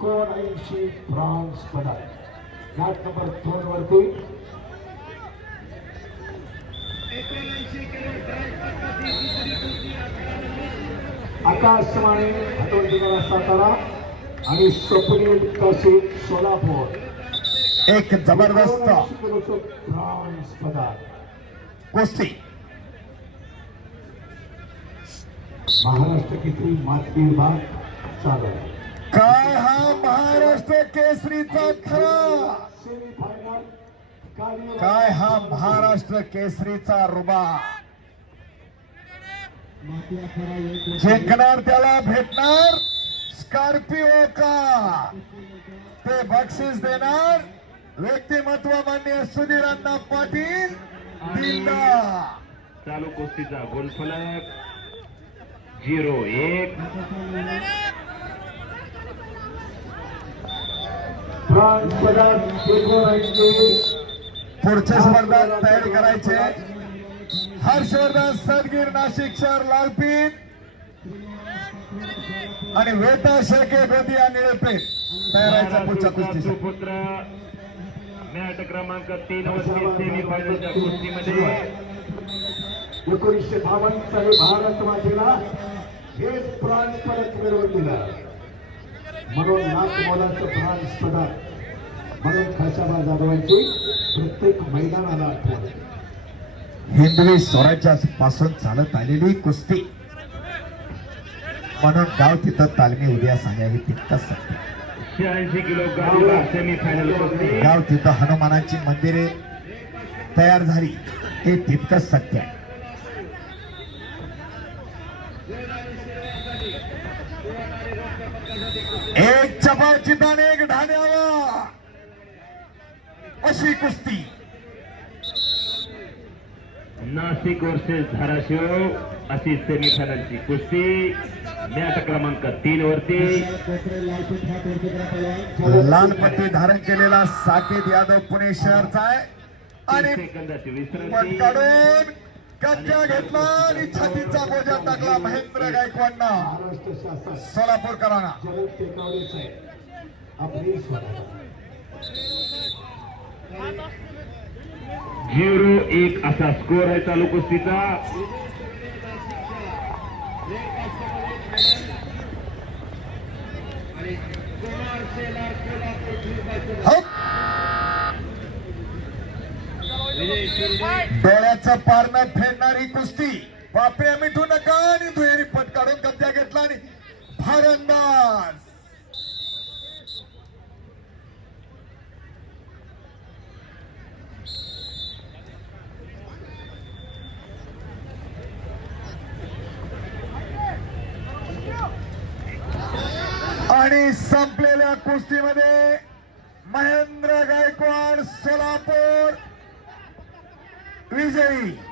एकोणऐंशी ब्रॉन्झ पदक. घाट नंबर दोन वरती. आकाशवाणी हटवून सातारा आणि स्वप्नील कौशिक सोलापूर. एक जबरदस्त ब्रॉन्झ पदक. कुस्ती. महाराष्ट्र केसरी माती विभाग चालू आहे काय हा महाराष्ट्र केसरीचा खरा काय हा महाराष्ट्र केसरीचा रुबा? जिंकणार त्याला भेटणार स्कॉर्पिओ का? ते बक्षीस देणार व्यक्तिमत्व मान्य सुधीर अण्णा पाटील चालू कुस्तीचा गोलफलक झिरो एक. ब्रॉन्झ पदक एकोणऐंशी पुढच्या स्पर्धात तयारी करायचे. हर्षवर्धन सदगीर नाशिक शहर लालपीठ आणि वेता शेके गोदिया निळपेठ तयारायचा पुढच्या कुस्तीसाठी. पुत्र मॅट क्रमांक तीन वरती सेमीफायनलच्या कुस्तीमध्ये. एकोणीसशे बावन्न साली भारत मातेला हेच ब्रॉन्झ पदक मिळवून दिलं. म्हणून लाख मोलाचं ब्रॉन्झ पदक म्हणून खाशाबा जाधवांची प्रत्येक मैदानाला आठवण. हिंदवी स्वराज्यापासून चालत आलेली कुस्ती. म्हणून गाव तिथं तालमी उद्या सांगावी तितकंच गाव तिथं हनुमानाची मंदिरे तयार झाली. हे तितकंच सत्य आहे. एक चपाची आणि एक ढाण्यावा अशी कुस्ती. नाशिक वर्सेस धाराशिव अशी सेमीफायनलची कुस्ती. मॅट क्रमांक तीन वरती. लाल पट्टी धारण केलेला साकेत यादव पुणे शहरचा आहे. आणि काढून कच्च्या घेतला आणि छातीचा बोजा टाकला महेंद्र गायकवाडना शासन सोलापूरकरांना झिरो एक असा स्कोर आहे चालू कुस्तीचा हप. डोळ्याचं पारणं फेडणारी कुस्ती. पापड्या मिठू नका आणि दुहेरी पट काढून कब्जा घेतला आणि भारंदाज आणि संपलेल्या कुस्तीमध्ये महेंद्र गायकवाड सोलापूर Fíjense.